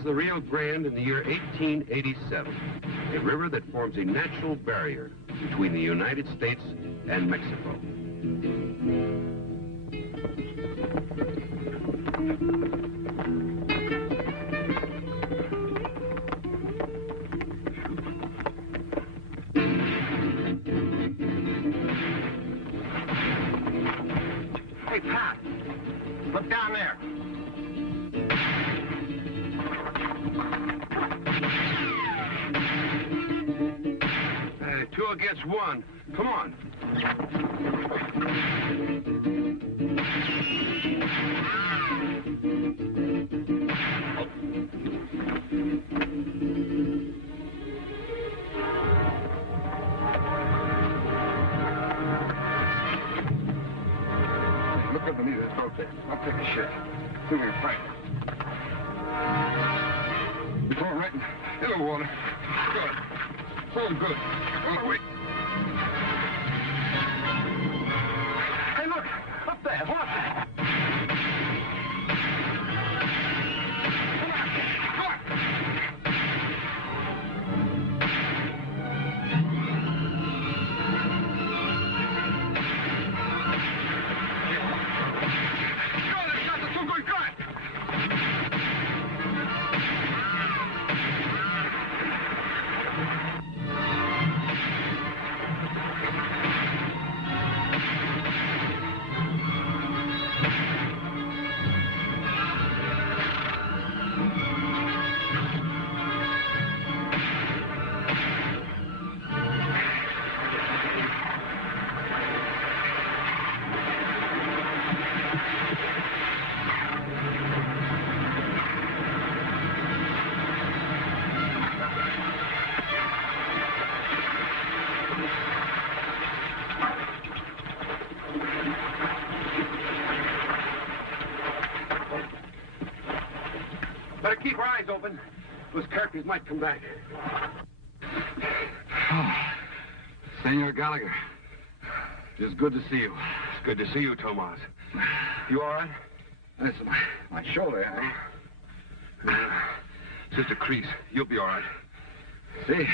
crosses the Rio Grande in the year 1887, a river that forms a natural barrier between the United States and Mexico. Hey, Pat, look down there. 2 against 1. Come on. Look underneath this boat there. I'll take a shit. See if we can fight. It's all right in the water. Good. It's all good. On the way. Hey, look! Up there! Watch it! Come on! Come on! Go! They got the two good guys! Better keep our eyes open. Those characters might come back. Oh, Senor Gallagher, it's good to see you. It's good to see you, Tomas. You all right? That's my shoulder. It's just a crease. You'll be all right. See,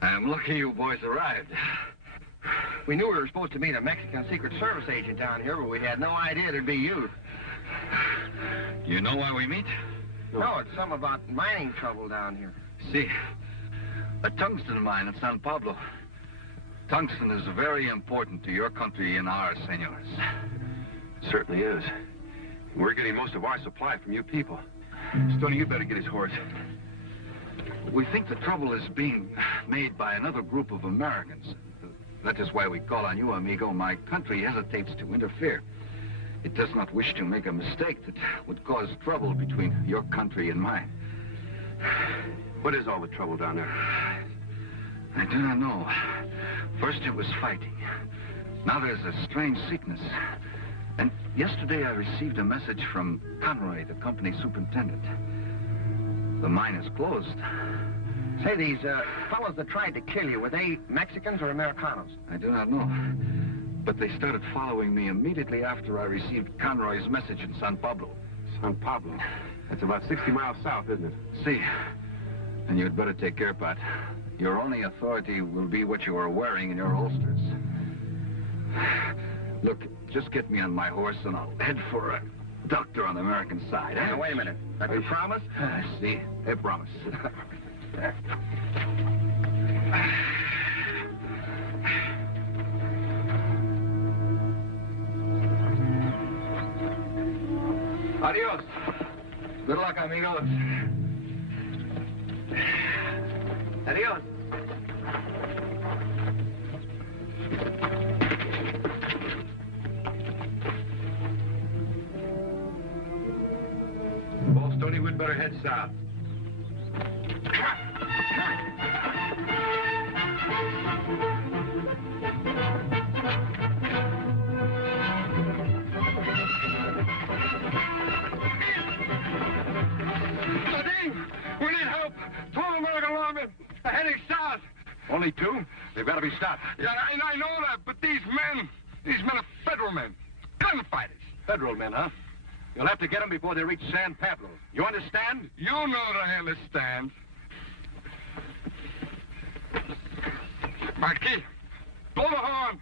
I'm lucky you boys arrived. We knew we were supposed to meet a Mexican Secret Service agent down here, but we had no idea it'd be you. You know why we meet? No, it's something about mining trouble down here. See, a tungsten mine at San Pablo. Tungsten is very important to your country and ours, senors. It certainly is. We're getting most of our supply from you people. Stoney, you better get his horse. We think the trouble is being made by another group of Americans. That is why we call on you, amigo. My country hesitates to interfere. It does not wish to make a mistake that would cause trouble between your country and mine. What is all the trouble down there? I do not know. First it was fighting. Now there's a strange sickness. And yesterday I received a message from Conroy, the company superintendent. The mine is closed. Say, these fellows that tried to kill you, were they Mexicans or Americanos? I do not know. But they started following me immediately after I received Conroy's message in San Pablo. San Pablo? That's about 60 miles south, isn't it? See, and you'd better take care, Pat. Your only authority will be what you are wearing in your holsters. Look, just get me on my horse and I'll head for a doctor on the American side. Now, wait a minute. You promise? I see. I promise. Adios. Good luck, amigos. Adios. Well, Stoney, we'd better head south. We need help. 2 American Army are heading south. Only 2? They've got to be stopped. Yeah, I know that, but these men are federal men. Gunfighters. Federal men, huh? You'll have to get them before they reach San Pablo. You understand? You know that I understand. Marquis, blow the horn.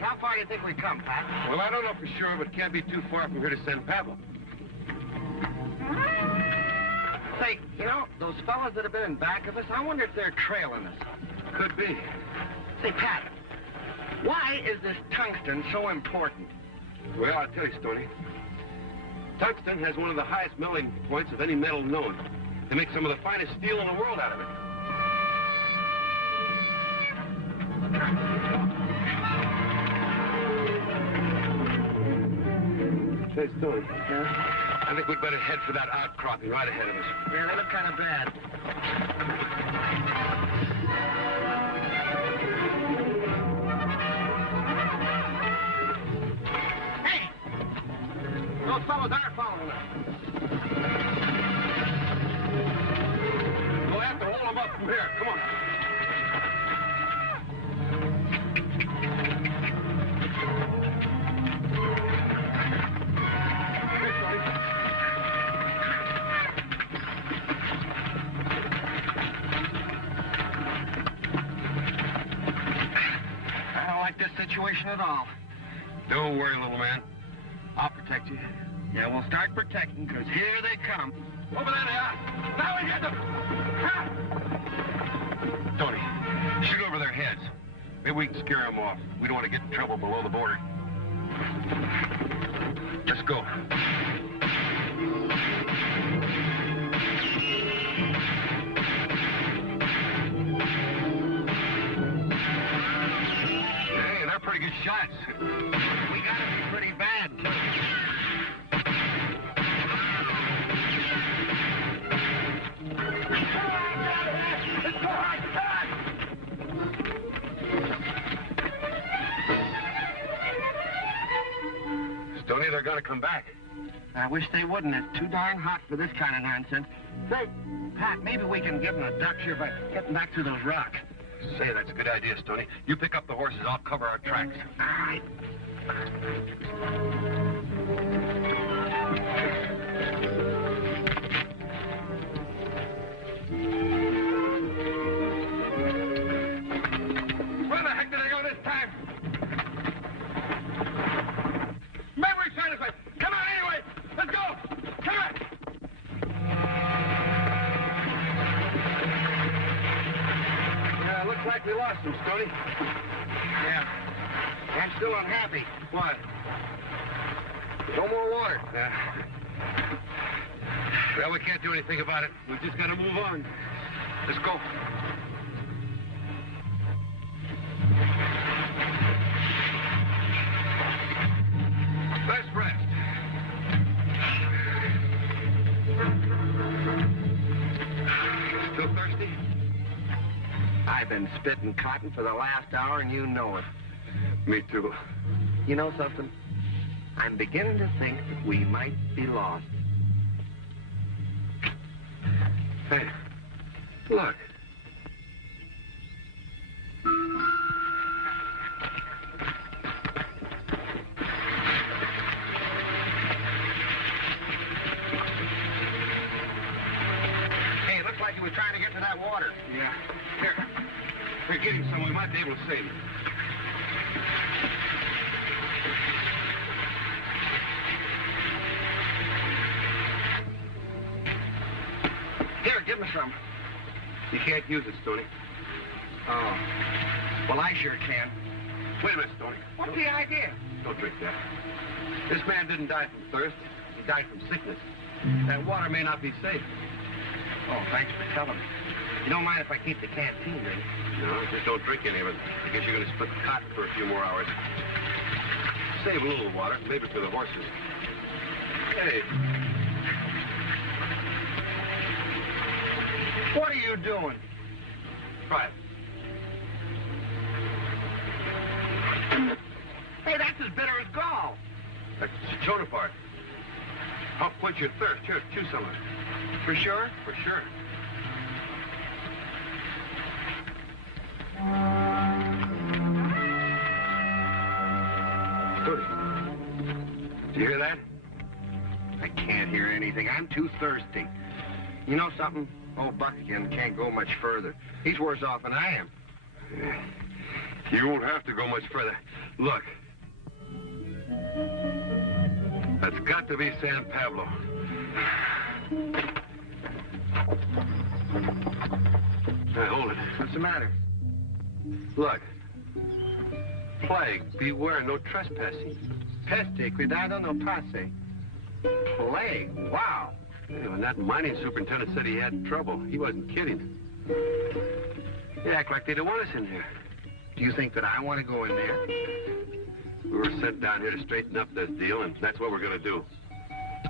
How far do you think we come, Pat? Well, I don't know for sure, but it can't be too far from here to San Pablo. Say, you know, those fellas that have been in back of us, I wonder if they're trailing us. Could be. Say, Pat, why is this tungsten so important? Well, I'll tell you, Stoney. Tungsten has one of the highest melting points of any metal known. They make some of the finest steel in the world out of it. Hey, Stoney. Yeah? I think we'd better head for that outcropping right ahead of us. Yeah, they look kind of bad. Hey! Those fellows are following us. We'll have to hold them up from here. Come on. Situation at all. Don't worry, little man. I'll protect you. Yeah, we'll start protecting, because here they come. Over there they are. Now we get them. Ha! Tony, shoot over their heads. Maybe we can scare them off. We don't want to get in trouble below the border. Let's go. Pretty good shots. We gotta be pretty bad, too. Let's go hard, God! Stoney, they're gonna come back. I wish they wouldn't. It's too darn hot for this kind of nonsense. Say, Pat, maybe we can give them a duck here by getting back through those rocks. Say, that's a good idea, Stoney. You pick up the horses, I'll cover our tracks. All right. Where the heck did I go this time? Maybe we try this way. Come on, anyway. Let's go. Come on. Looks like we lost them, Stoney. Yeah. I'm still unhappy. What? No more water. Well, we can't do anything about it. We've just got to move on. Let's go. Let's rest. Still thirsty? I've been spitting cotton for the last hour, and you know it. Me too. You know something? I'm beginning to think that we might be lost. Hey, look. Hey, it looks like he was trying to get to that water. Yeah. Here. We're getting some. We might be able to save him. Here, give me some. You can't use it, Stoney. Oh. Well, I sure can. Wait a minute, Stoney. What's the idea? Don't drink that. This man didn't die from thirst. He died from sickness. That water may not be safe. Oh, thanks for telling me. You don't mind if I keep the canteen, do you? No, just don't drink any of it. I guess you're going to split the cotton for a few more hours. Save a little water, maybe for the horses. Hey. What are you doing? Try it. Hey, that's as bitter as gall. That's the chona part. Help quench your thirst. Here, chew some of it. For sure? For sure. Stoney, do you hear that? I can't hear anything. I'm too thirsty. You know something? Old Buck again can't go much further. He's worse off than I am. Yeah. You won't have to go much further. Look. That's got to be San Pablo. Hey, hold it. What's the matter? Look. Plague, beware, no trespassing. Peste, cuidado, no pase. Plague, wow. Yeah, when that mining superintendent said he had trouble, he wasn't kidding. They act like they don't want us in here. Do you think that I want to go in there? We were sent down here to straighten up this deal, and that's what we're going to do.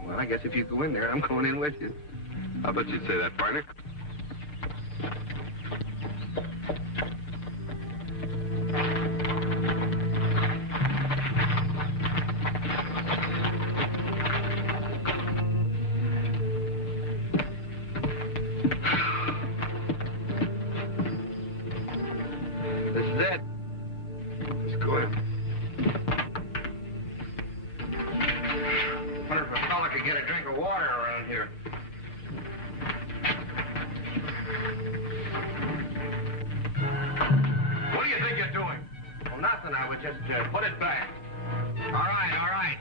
Well, I guess if you go in there, I'm going in with you. I bet you'd say that, partner. This is it. Let's go in. Wonder if a fella could get a drink of water around here. What do you think you're doing? Well, nothing. I was just... Put it back. All right, all right.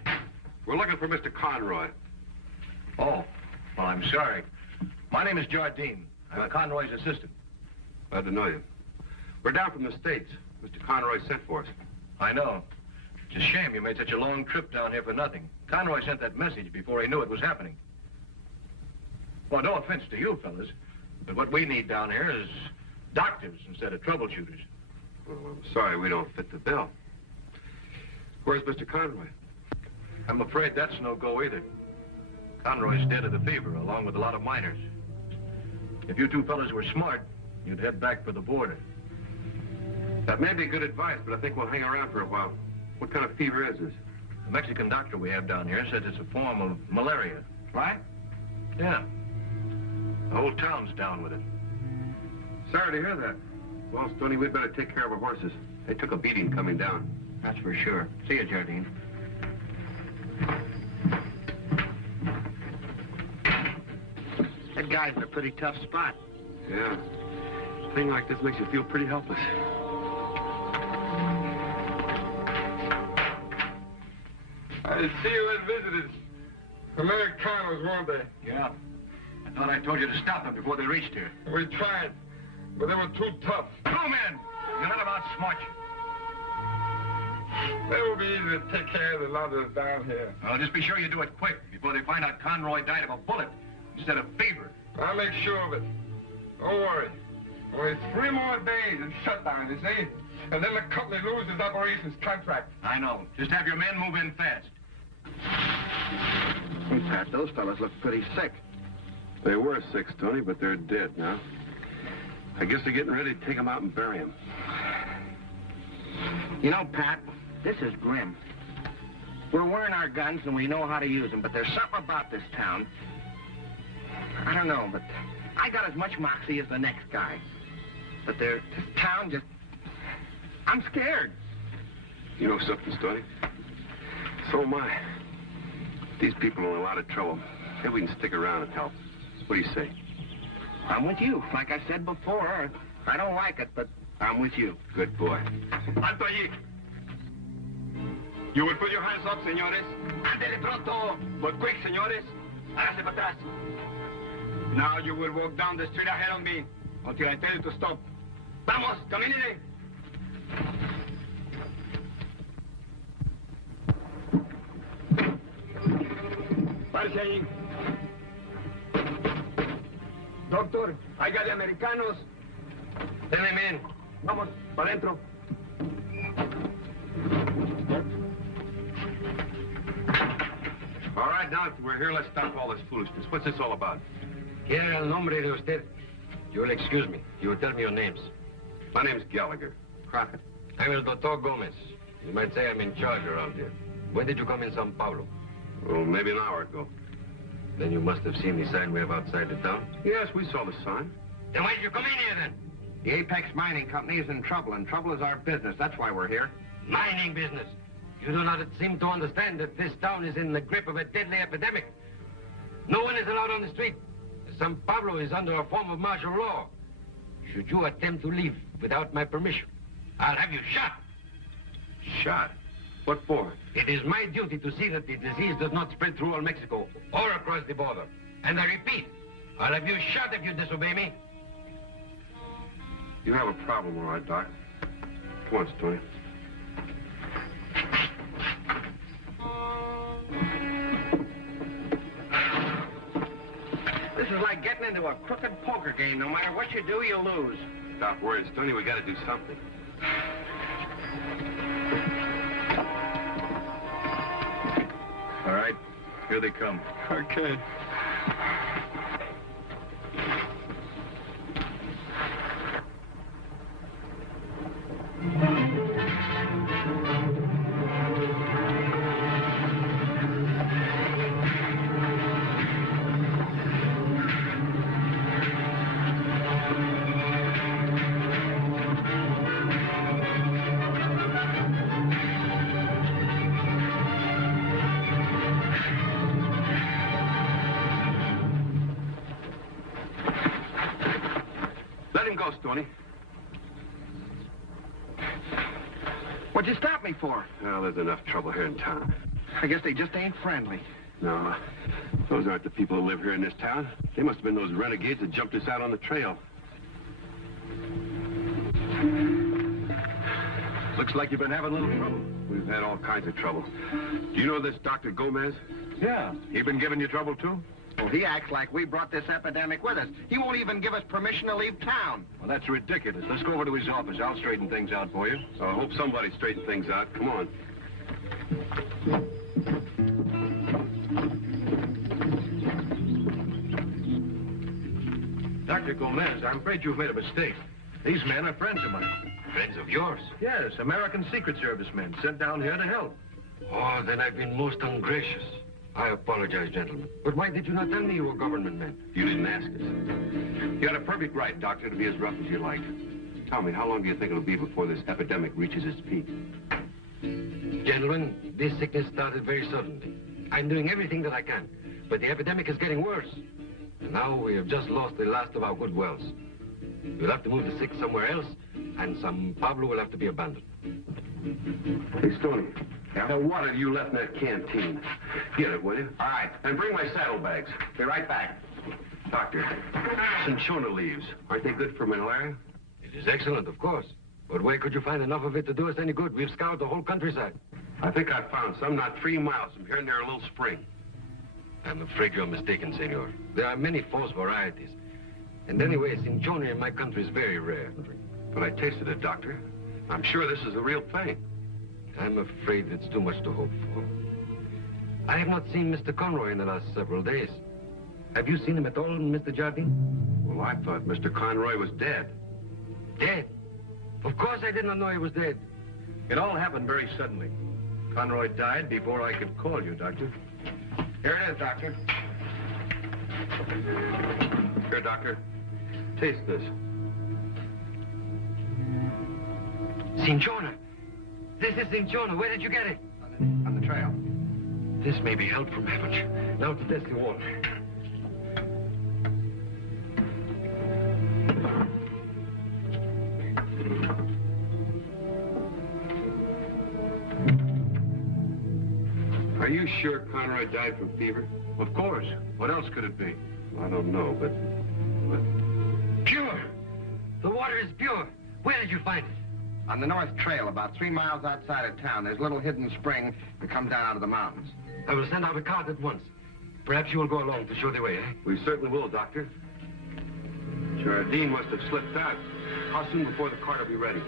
We're looking for Mr. Conroy. Oh, well, I'm sorry. My name is Jardine. I'm Conroy's assistant. Glad to know you. We're down from the States. Mr. Conroy sent for us. I know. It's a shame you made such a long trip down here for nothing. Conroy sent that message before he knew it was happening. Well, no offense to you fellas, but what we need down here is doctors instead of troubleshooters. Well, I'm sorry we don't fit the bill. Where's Mr. Conroy? I'm afraid that's no go either. Conroy's dead of the fever, along with a lot of miners. If you two fellas were smart, you'd head back for the border. That may be good advice, but I think we'll hang around for a while. What kind of fever is this? The Mexican doctor we have down here says it's a form of malaria. Right? Yeah. The whole town's down with it. Sorry to hear that. Well, Stoney, we'd better take care of our horses. They took a beating coming down. That's for sure. See you, Jardine. That guy's in a pretty tough spot. Yeah. A thing like this makes you feel pretty helpless. I see you had visitors. Americanos, weren't they? Yeah. I thought I told you to stop them before they reached here. We tried, but they were too tough. Come in! You're not about smart. They will be easy to take care of the others down here. Well, just be sure you do it quick before they find out Conroy died of a bullet instead of fever. I'll make sure of it. Don't worry. Only 3 more days in shutdown, you see? And then the company loses operations contract. I know. Just have your men move in fast. Hey, Pat, those fellas look pretty sick. They were sick, Stoney, but they're dead now. I guess they're getting ready to take them out and bury them. You know, Pat, this is grim. We're wearing our guns and we know how to use them, but there's something about this town. I don't know, but I got as much moxie as the next guy. But this town just... I'm scared. You know something, Stoney? So am I. These people are in a lot of trouble. Maybe we can stick around and help. What do you say? I'm with you. Like I said before, I don't like it, but I'm with you. Good boy. Alto allí. You will put your hands up, señores. Ándale pronto. But quick, señores. Hágase para atrás. Now you will walk down the street ahead of me until I tell you to stop. Vamos, caminen. Párese ahí. Doctor, I got the Americanos. Send them in. Vamos, para adentro. All right, now that we're here, let's stop all this foolishness. What's this all about? ¿Quién era el nombre de usted? You will excuse me. You will tell me your names. My name's Gallagher. Crockett. I'm el Dr. Gomez. You might say I'm in charge around here. When did you come in Sao Paulo? Oh, maybe an hour ago. Then you must have seen the sign we have outside the town. Yes, we saw the sign. Then why did you come in here, then? The Apex Mining Company is in trouble, and trouble is our business. That's why we're here. Mining business. You do not seem to understand that this town is in the grip of a deadly epidemic. No one is allowed on the street. San Pablo is under a form of martial law. Should you attempt to leave without my permission, I'll have you shot. Shot? What for? It is my duty to see that the disease does not spread through all Mexico or across the border. And I repeat, I'll have you shot if you disobey me. You have a problem, all right, Doc. Come on, Stoney. This is like getting into a crooked poker game. No matter what you do, you lose. Stop worrying, Stoney. We got to do something. All right, here they come. Okay. Stoney. What'd you stop me for? Well, there's enough trouble here in town. I guess they just ain't friendly. No, those aren't the people who live here in this town. They must have been those renegades that jumped us out on the trail. Looks like you've been having a little trouble. We've had all kinds of trouble. Do you know this Dr. Gomez? Yeah. He been giving you trouble, too? Well, he acts like we brought this epidemic with us. He won't even give us permission to leave town. Well, that's ridiculous. Let's go over to his office. I'll straighten things out for you. So I hope somebody straightens things out. Come on. Dr. Gomez, I'm afraid you've made a mistake. These men are friends of mine. Friends of yours? Yes, American Secret Service men sent down here to help. Oh, then I've been most ungracious. I apologize, gentlemen. But why did you not tell me you were government men? You didn't ask us. You had a perfect right, Doctor, to be as rough as you like. Tell me, how long do you think it'll be before this epidemic reaches its peak? Gentlemen, this sickness started very suddenly. I'm doing everything that I can, but the epidemic is getting worse. And now we have just lost the last of our good wells. We'll have to move the sick somewhere else, and San Pablo will have to be abandoned. Hey, Stoney. Yeah? The water you left in that canteen. Get it, will you? All right. And bring my saddlebags. Be right back. Doctor, cinchona leaves. Aren't they good for malaria? It is excellent, of course. But where could you find enough of it to do us any good? We've scoured the whole countryside. I think I found some not 3 miles from here near a little spring. I'm afraid you're mistaken, senor. There are many false varieties. And anyway, cinchona in my country is very rare. But I tasted it, Doctor. I'm sure this is the real thing. I'm afraid it's too much to hope for. I have not seen Mr. Conroy in the last several days. Have you seen him at all, Mr. Jardine? Well, I thought Mr. Conroy was dead. Dead? Of course I did not know he was dead. It all happened very suddenly. Conroy died before I could call you, Doctor. Here it is, Doctor. Here, Doctor. Taste this. Cinchona. This is cinchona. Where did you get it? On the trail. This may be help from heaven. Now to test the water. Are you sure Conroy died from fever? Of course. What else could it be? I don't know, but... Pure! The water is pure. Where did you find it? On the north trail, about 3 miles outside of town, there's a little hidden spring that comes down out of the mountains. I will send out a cart at once. Perhaps you will go along to show the way, eh? We certainly will, Doctor. Jardine must have slipped out. How soon before the cart will be ready?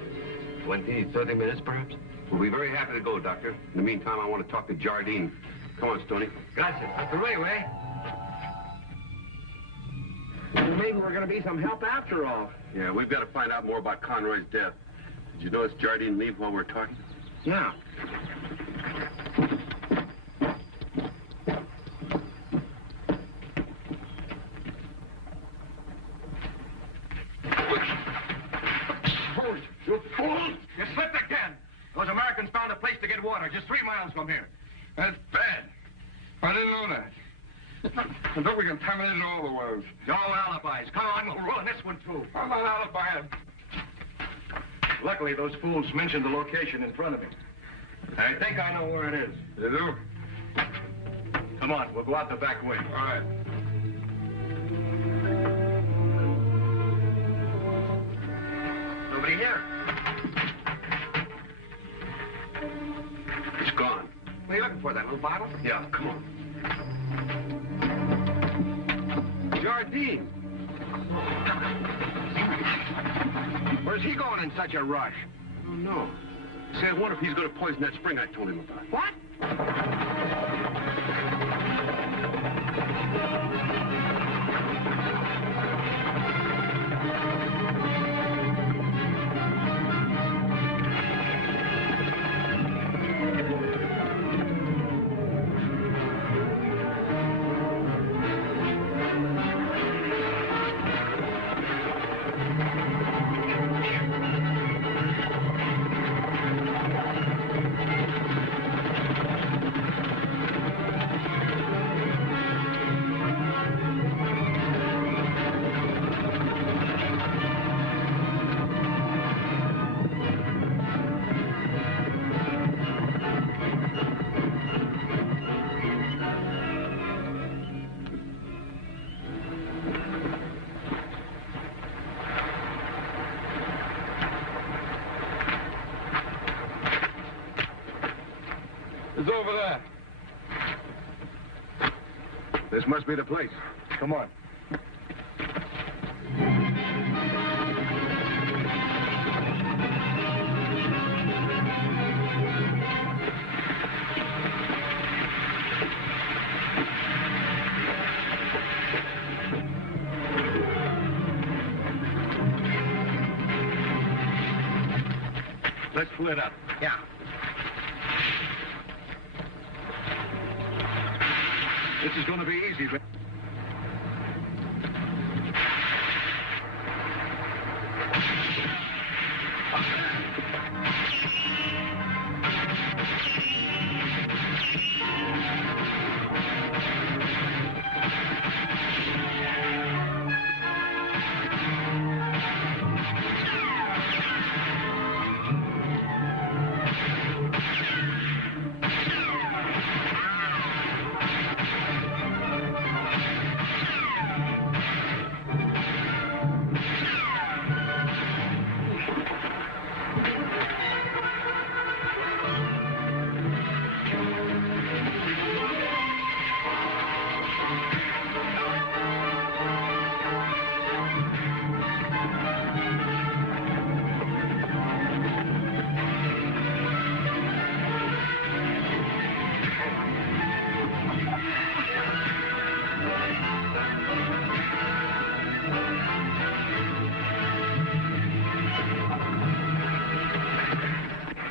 20, 30 minutes, perhaps? We'll be very happy to go, Doctor. In the meantime, I want to talk to Jardine. Come on, Stoney. Gracias. Hasta luego, eh? Maybe we're going to be some help after all. Yeah, we've got to find out more about Conroy's death. Did you notice Jardine leave while we were talking? Yeah. You fool! You slipped again. Those Americans found a place to get water just 3 miles from here. That's bad. I didn't know that. I thought we contaminated all the wells. No alibis. Come on, we'll run this one through. I'm not alibiying. Luckily, those fools mentioned the location in front of me. I think I know where it is. You do? Come on, we'll go out the back way. All right. Nobody here. It's gone. What are you looking for, that little bottle? Yeah, come on. Jardine. Where's he going in such a rush? Oh, no. Say, I wonder if he's going to poison that spring I told him about. What? It's over there. This must be the place. Come on. Let's split up. Yeah. This is going to be easy, but...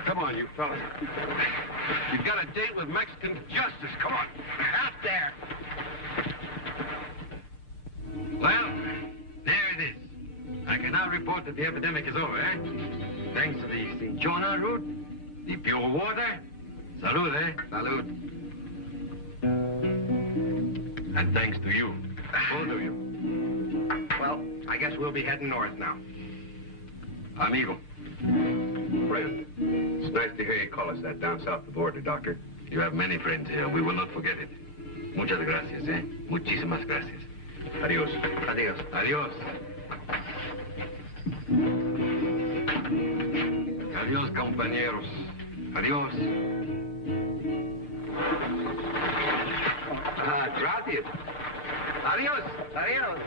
Come on, you fellas. You've got a date with Mexican justice. Come on. Out there. Well, there it is. I can now report that the epidemic is over, eh? Thanks to the cinchona root, the pure water. Salud, eh? Salud. And thanks to you, both of you. Well, I guess we'll be heading north now. Amigo. Friend. It's nice to hear you call us that down south of the border, Doctor. You have many friends here. We will not forget it. Muchas gracias, eh? Muchísimas gracias. Adios. Adios. Adios. Adios, compañeros. Adios. Gracias. Adios. Adios.